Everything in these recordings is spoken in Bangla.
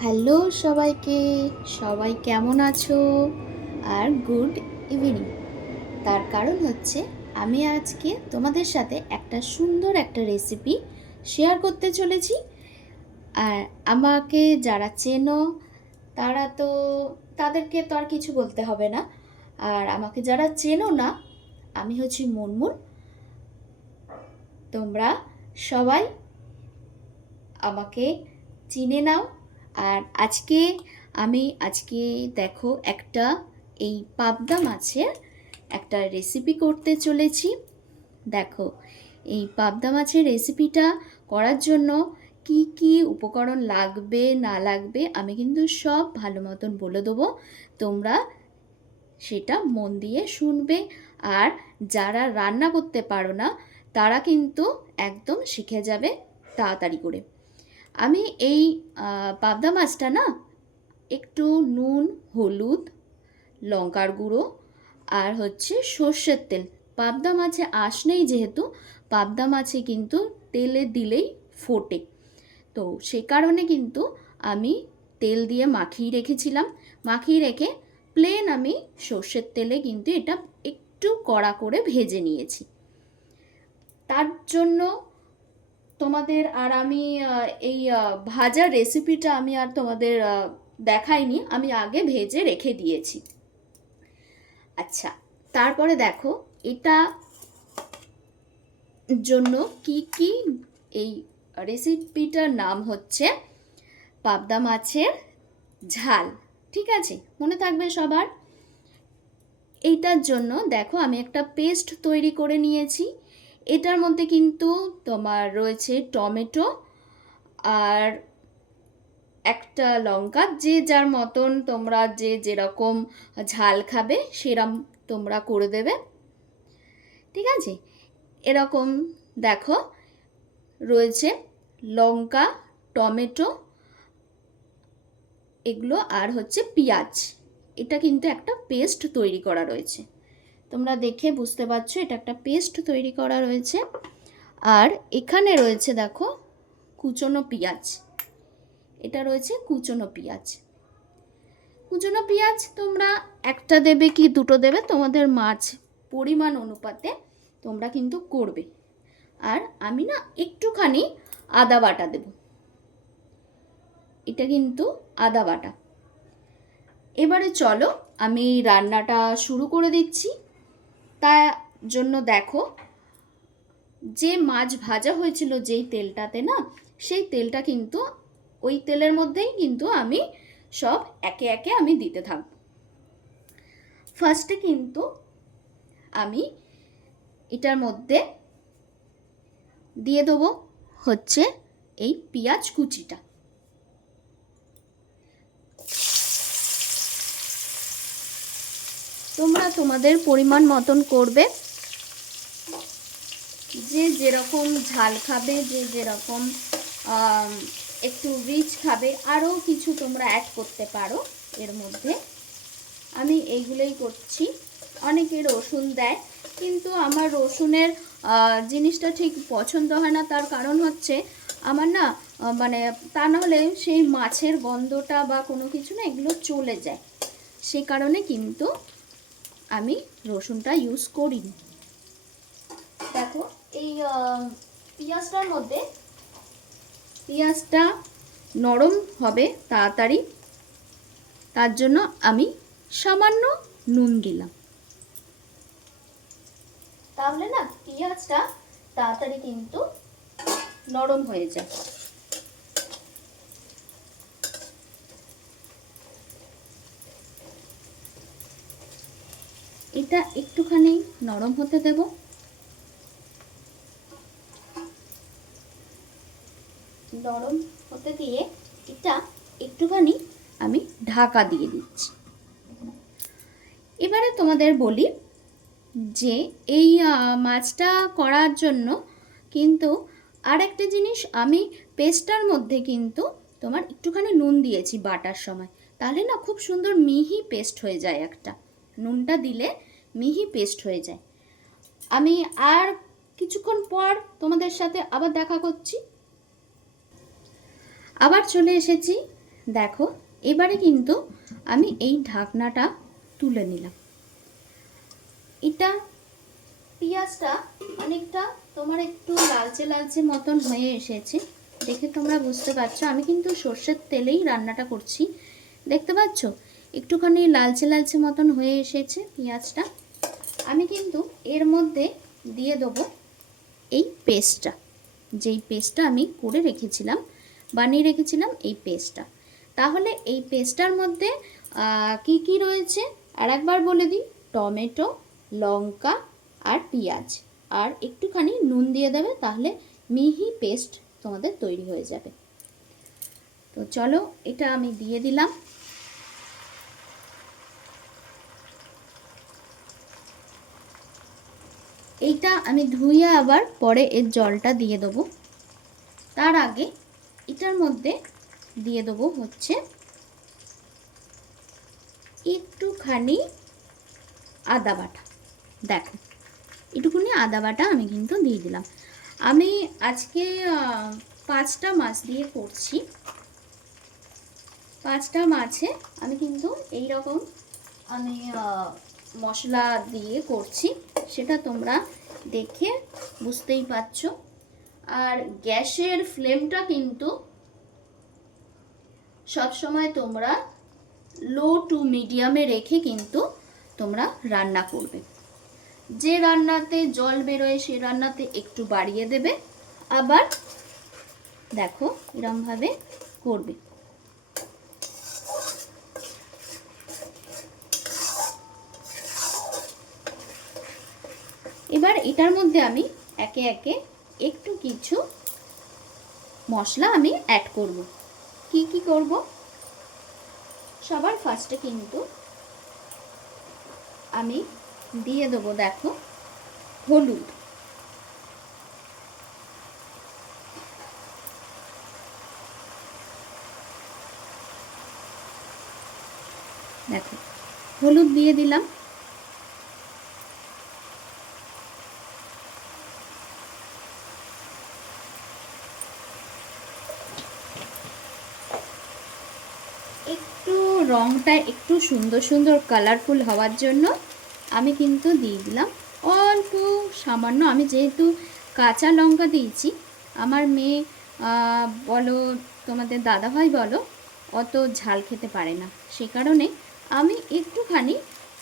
হ্যালো সবাইকে, সবাই কেমন আছো? আর গুড ইভিনিং। তার কারণ হচ্ছে আমি আজকে তোমাদের সাথে একটা সুন্দর একটা রেসিপি শেয়ার করতে চলেছি। আর আমাকে যারা চেনো তারা তো তাদেরকে তো আর কিছু বলতে হবে না। আর আমাকে যারা চেনো না, আমি হচ্ছি মুনমুন। তোমরা সবাই আমাকে চিনে নাও। আর আজকে দেখো একটা এই পাবদা মাছের একটা রেসিপি করতে চলেছি। দেখো, এই পাবদা মাছের রেসিপিটা করার জন্য কি কি উপকরণ লাগবে না লাগবে আমি কিন্তু সব ভালো মতন বলে দেবো। তোমরা সেটা মন দিয়ে শুনবে। আর যারা রান্না করতে পারো না তারা কিন্তু একদম শিখে যাবে তাড়াতাড়ি করে। আমি এই পাবদা মাছটা না একটু নুন, হলুদ, লঙ্কার গুঁড়ো আর হচ্ছে সর্ষের তেল। পাবদা মাছে আঁশ নেই যেহেতু, পাবদা মাছে কিন্তু তেলে দিলেই ফোটে, তো সে কারণে কিন্তু আমি তেল দিয়ে মাখিয়ে রেখেছিলাম। মাখিয়ে রেখে প্লেন আমি সর্ষের তেলে কিন্তু এটা একটু কড়া করে ভেজে নিয়েছি। তার জন্য তোমাদের আর আমি এই ভাজার রেসিপিটা আমি আর তোমাদের দেখাইনি, আমি আগে ভেজে রেখে দিয়েছি। আচ্ছা, তারপরে দেখো এটা জন্য কি কি, এই রেসিপিটার নাম হচ্ছে পাবদা মাছের ঝাল। ঠিক আছে, মনে থাকবে সবার। এইটার জন্য দেখো আমি একটা পেস্ট তৈরি করে নিয়েছি। এটার মধ্যে কিন্তু তোমার রয়েছে টমেটো আর একটা লঙ্কা, যে যার মতন তোমরা যে যেরকম ঝাল খাবে সেরম তোমরা করে দেবে। ঠিক আছে, এরকম দেখো রয়েছে লঙ্কা, টমেটো, এগুলো আর হচ্ছে পেঁয়াজ। এটা কিন্তু একটা পেস্ট তৈরি করা রয়েছে, তোমরা দেখে বুঝতে পারছো এটা একটা পেস্ট তৈরি করা রয়েছে। আর এখানে রয়েছে দেখো কুচনো পেঁয়াজ, এটা রয়েছে কুচনো পেঁয়াজ। কুচনো পেঁয়াজ তোমরা একটা দেবে কি দুটো দেবে, তোমাদের মাছ পরিমাণ অনুপাতে তোমরা কিন্তু করবে। আর আমি না একটুখানি আদা বাটা দেব, এটা কিন্তু আদা বাটা। এবারে চলো আমি রান্নাটা শুরু করে দিচ্ছি। তার জন্য দেখো, যে মাছ ভাজা হয়েছিল যেই তেলটাতে না, সেই তেলটা কিন্তু ওই তেলের মধ্যেই কিন্তু আমি সব একে একে আমি দিতে থাকব। ফার্স্টে কিন্তু আমি এটার মধ্যে দিয়ে দেবো হচ্ছে এই পেঁয়াজ কুচিটা। তোমরা তোমাদের পরিমাণ মতন করবে, যে যেরকম ঝাল খাবে, যে যেরকম একটু রিচ খাবে, আরও কিছু তোমরা অ্যাড করতে পারো এর মধ্যে। আমি এইগুলোই করছি। অনেকে রসুন দেয়, কিন্তু আমার রসুনের জিনিসটা ঠিক পছন্দ হয় না। তার কারণ হচ্ছে আমার না মানে তা নাহলে সেই মাছের গন্ধটা বা কোনো কিছু না এগুলো চলে যায়, সেই কারণে কিন্তু আমি রসুনটা ইউজ করিনি। দেখো এই পেঁয়াজটার মধ্যে, পেঁয়াজটা নরম হবে তাড়াতাড়ি, তার জন্য আমি সামান্য নুন দিলাম, তাহলে না পেঁয়াজটা তাড়াতাড়ি কিন্তু নরম হয়ে যায়। এটা একটুখানি নরম হতে দেব। নরম হতে দিয়ে এটা একটুখানি আমি ঢাকা দিয়ে দিচ্ছি। এবারে তোমাদের বলি যে এই মাছটা করার জন্য কিন্তু আর একটা জিনিস, আমি পেস্টটার মধ্যে কিন্তু তোমার একটুখানি নুন দিয়েছি বাটার সময়, তাহলে না খুব সুন্দর মিহি পেস্ট হয়ে যায়। একটা নুনটা দিলে মিহি পেস্ট হয়ে যায়। আমি আর কিছুক্ষণ পর তোমাদের সাথে আবার দেখা করছি। আবার চলে এসেছি। দেখো এবারে কিন্তু আমি এই ঢাকনাটা তুলে নিলাম। এটা পেঁয়াজটা অনেকটা তোমার একটু লালচে লালচে মতন হয়ে এসেছে, দেখে তোমরা বুঝতে পারছো। আমি কিন্তু সর্ষের তেলেই রান্নাটা করছি, দেখতে পাচ্ছ একটুখানি লালচে লালচে মতন হয়ে এসেছে পেঁয়াজটা। আমি কিন্তু এর মধ্যে দিয়ে দেবো এই পেস্টটা, যেই পেস্টটা আমি করে রেখেছিলাম, বানিয়ে রেখেছিলাম এই পেস্টটা। তাহলে এই পেস্টটার মধ্যে কি কি রয়েছে আর একবার বলে দিই। টমেটো, লঙ্কা আর পেঁয়াজ আর একটুখানি নুন দিয়ে দেবে, তাহলে মিহি পেস্ট তোমাদের তৈরি হয়ে যাবে। তো চলো এটা আমি দিয়ে দিলাম। এইটা আমি ধুয়ে আবার পরে এর জলটা দিয়ে দেবো। তার আগে এটার মধ্যে দিয়ে দেবো হচ্ছে একটুখানি আদা বাটা। দেখো একটুখানি আদা বাটা আমি কিন্তু দিয়ে দিলাম। আমি আজকে 5টা মাছ দিয়ে করছি। 5টা মাছে আমি কিন্তু এই রকম আমি মশলা দিয়ে করছি, সেটা তোমরা দেখে বুঝতেই পারছো। আর গ্যাসের ফ্লেমটা কিন্তু সবসময় তোমরা লো টু মিডিয়ামে রেখে কিন্তু তোমরা রান্না করবে। যে রান্নাতে জল বেরোয় সে রান্নাতে একটু বাড়িয়ে দেবে, আবার দেখো এরমভাবে করবে। এবার এটার মধ্যে আমি একে একে একটু কিছু মশলা আমি অ্যাড করব। কি কি করব? সবার ফার্স্টে কিন্তু আমি দিয়ে দেবো দেখো হলুদ। দেখো হলুদ দিয়ে দিলাম। একটু রংটা একটু সুন্দর সুন্দর কালারফুল হওয়ার জন্য আমি কিন্তু দিয়ে দিলাম অল্প সামান্য। আমি যেহেতু কাঁচা লঙ্কা দিয়েছি, আমার মেয়ে বলো তোমাদের দাদাভাই বলো অত ঝাল খেতে পারে না, সে কারণে আমি একটুখানি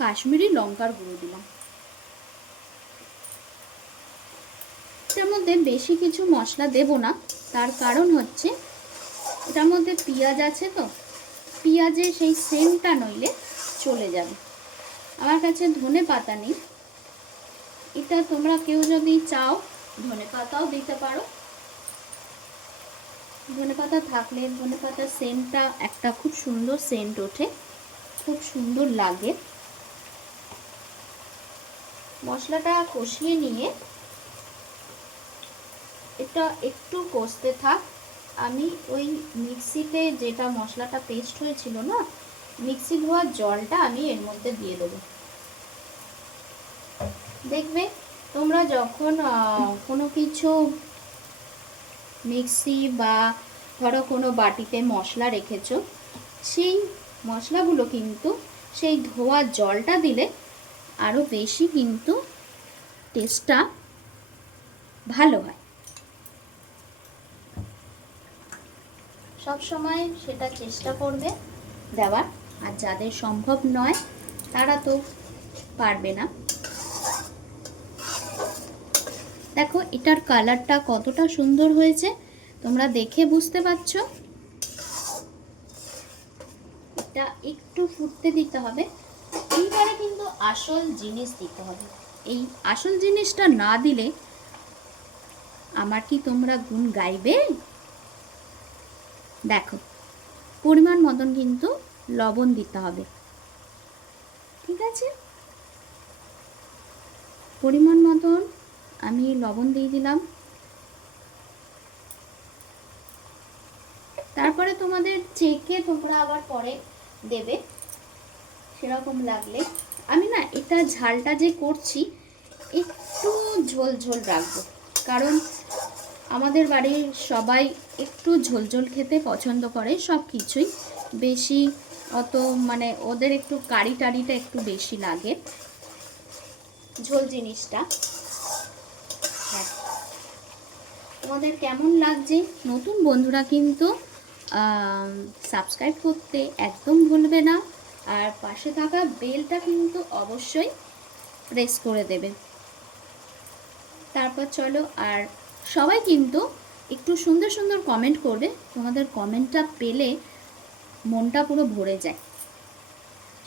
কাশ্মীরি লঙ্কার গুঁড়ো দিলাম। এটার মধ্যে বেশি কিছু মশলা দেব না, তার কারণ হচ্ছে এটার মধ্যে পেঁয়াজ আছে, তো পেঁয়াজের সেই সেন্টটা নইলে চলে যাবে। আমার কাছে ধনে পাতা নেই, এটা তোমরা কেউ যদি চাও ধনে পাতাও দিতে পারো। ধনে পাতা থাকলে ধনে পাতার সেন্টটা একটা খুব সুন্দর সেন্ট ওঠে, খুব সুন্দর লাগে। মশলাটা কষিয়ে নিয়ে এটা একটু কষতে থাক। আমি ওই মিক্সিতে যেটা মশলাটা পেস্ট হয়েছিল না, মিক্সি ধোয়ার জলটা আমি এর মধ্যে দিয়ে দেবো। দেখবে তোমরা যখন কোনো কিছু মিক্সি বা ধরো কোনো বাটিতে মশলা রেখেছো, সেই মশলাগুলো কিন্তু সেই ধোয়া জলটা দিলে আরও বেশি কিন্তু টেস্টটা ভালো হয়। সব সময় সেটা চেষ্টা করবে দেওয়ার, আর যাদের সম্ভব নয় তারা তো পারবে না। দেখো এটার কালারটা কতটা সুন্দর হয়েছে তোমরা দেখে বুঝতে পারছো। এটা একটু ফুটতে দিতে হবে। এইবারে কিন্তু আসল জিনিস দিতে হবে। এই আসল জিনিসটা না দিলে আমার কি তোমরা গুণ গাইবে? দেখো পরিমাণ মতন কিন্তু লবণ দিতে হবে, ঠিক আছে? পরিমাণ মতন আমি লবণ দিয়ে দিলাম। তারপরে তোমাদের চেখে তোমরা আবার পরে দেবে সেরকম লাগলে। আমি না এটা ঝালটা যে করছি একটু ঝোল ঝোল রাখবো, কারণ আমাদের বাড়ির সবাই একটু ঝোলঝোল খেতে পছন্দ করে, সব কিছুই বেশি অত মানে ওদের একটু কারি টারিটা একটু বেশি লাগে ঝোল জিনিসটা। হ্যাঁ, তোমাদের কেমন লাগছে? নতুন বন্ধুরা কিন্তু সাবস্ক্রাইব করতে একদম ভুলবে না, আর পাশে থাকা বেলটা কিন্তু অবশ্যই প্রেস করে দেবে। তারপর চলো, আর সবাই কিন্তু একটু সুন্দর সুন্দর কমেন্ট করবে, তোমাদের কমেন্টটা পেলে মনটা পুরো ভরে যায়।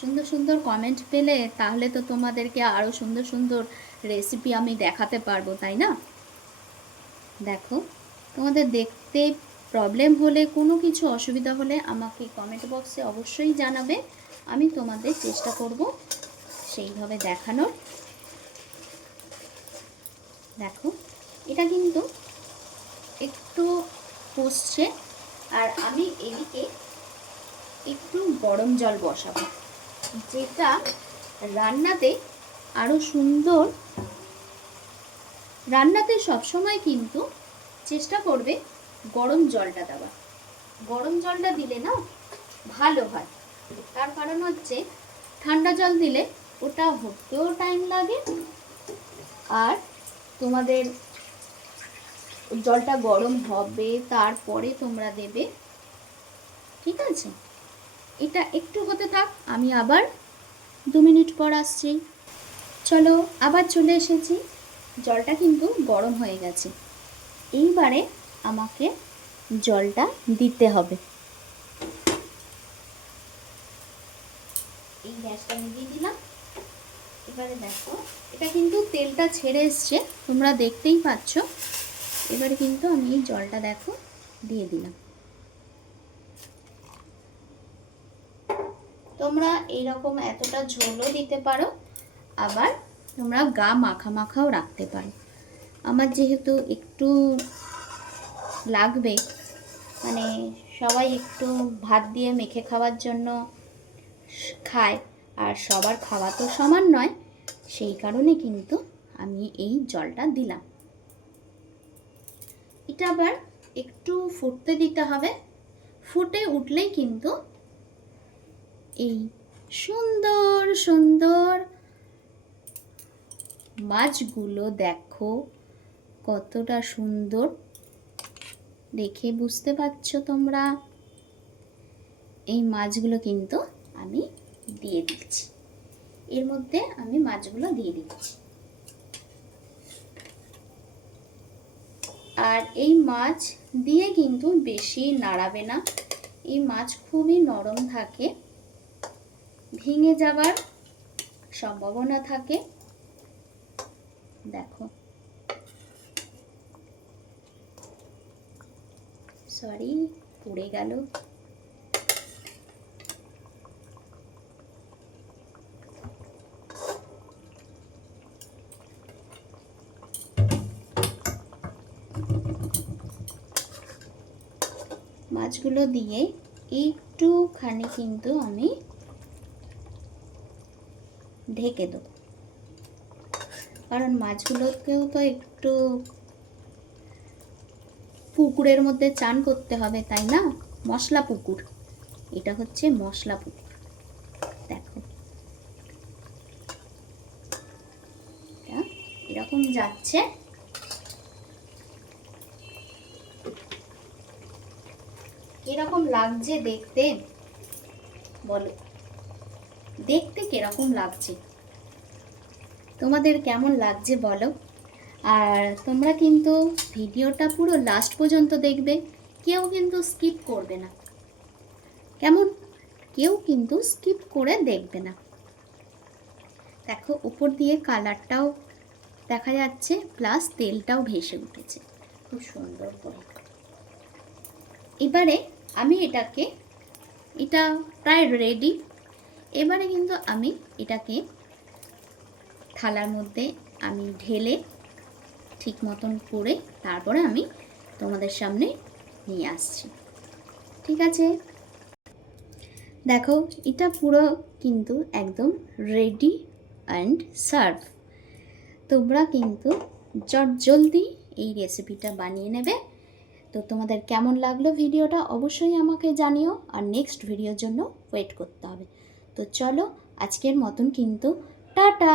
সুন্দর সুন্দর কমেন্ট পেলে তাহলে তো তোমাদেরকে আরও সুন্দর সুন্দর রেসিপি আমি দেখাতে পারবো, তাই না? দেখো, তোমাদের দেখতে প্রবলেম হলে, কোনো কিছু অসুবিধা হলে আমাকে কমেন্ট বক্সে অবশ্যই জানাবে, আমি তোমাদের চেষ্টা করব সেইভাবে দেখানোর। দেখো, এটা কিন্তু একটু কষছে, আর আমি এদিকে একটু গরম জল বসাবো, যেটা রান্নাতে আরও সুন্দর। রান্নাতে সবসময় কিন্তু চেষ্টা করবে গরম জলটা দেওয়া। গরম জলটা দিলে না ভালো হয়, তার কারণ হচ্ছে ঠান্ডা জল দিলে ওটা হতেও টাইম লাগে, আর তোমাদের জলটা গরম হবে তারপরে তোমরা দেবে। ঠিক আছে, এটা একটু হতে থাক, আমি আবার 2 মিনিট পর আসছি। চলো, আবার চলে এসেছি। জলটা কিন্তু গরম হয়ে গেছে, এইবারে আমাকে জলটা দিতে হবে। এই গ্যাসটা নিভিয়ে দিলাম। এবারে দেখো, এটা কিন্তু তেলটা ছেড়ে এসছে, তোমরা দেখতেই পাচ্ছ। এবারে কিন্তু আমি এই জলটা দেখো দিয়ে দিলাম। তোমরা এইরকম এতটা ঝোলও দিতে পারো, আবার তোমরা গা মাখা মাখাও রাখতে পারো। আমার যেহেতু একটু লাগবে, মানে সবাই একটু ভাত দিয়ে মেখে খাওয়ার জন্য খায়, আর সবার খাওয়া তো সমান নয়, সেই কারণে কিন্তু আমি এই জলটা দিলাম। এটা আবার একটু ফুটতে দিতে হবে। ফুটে উঠলেই কিন্তু এই সুন্দর সুন্দর মাছগুলো দেখো কতটা সুন্দর, দেখে বুঝতে পারছো তোমরা। এই মাছগুলো কিন্তু আমি দিয়ে দিচ্ছি, এর মধ্যে আমি মাছগুলো দিয়ে দিচ্ছি। আর এই মাছ দিয়ে কিন্তু বেশি নাড়াবে না, এই মাছ খুবই নরম থাকে, ভেঙে যাবার সম্ভাবনা থাকে। দেখো, সরি পুড়ে গেল। মাছগুলো দিয়ে একটুখানি কিন্তু আমি ঢেকে দেবো, কারণ মাছগুলোকেও তো একটু পুকুরের মধ্যে চান করতে হবে, তাই না? মশলা পুকুর, এটা হচ্ছে মশলা পুকুর। দেখো, এরকম যাচ্ছে। কিরকম লাগছে দেখতে বলো, দেখতে কিরকম লাগছে, তোমাদের কেমন লাগছে বলো। আর তোমরা কিন্তু ভিডিওটা পুরো লাস্ট পর্যন্ত দেখবে, কেউ কিন্তু স্কিপ করবে না, কেমন? কেউ কিন্তু স্কিপ করে দেখবে না। দেখো, উপর দিয়ে কালারটাও দেখা যাচ্ছে, প্লাস তেলটাও ভেসে উঠেছে খুব সুন্দর করে। এবারে আমি এটা প্রায় রেডি। এবারে কিন্তু আমি এটাকে থালার মধ্যে আমি ঢেলে ঠিক মতন করে তারপরে আমি তোমাদের সামনে নিয়ে আসছি। ঠিক আছে, দেখো এটা পুরো কিন্তু একদম রেডি অ্যান্ড সার্ভ। তোমরা কিন্তু জলদি এই রেসিপিটা বানিয়ে নেবে। তো তোমাদের কেমন লাগলো ভিডিওটা অবশ্যই আমাকে জানিও, আর নেক্সট ভিডিওর জন্য ওয়েট করতে হবে। তো চলো আজকের মতন কিন্তু টাটা।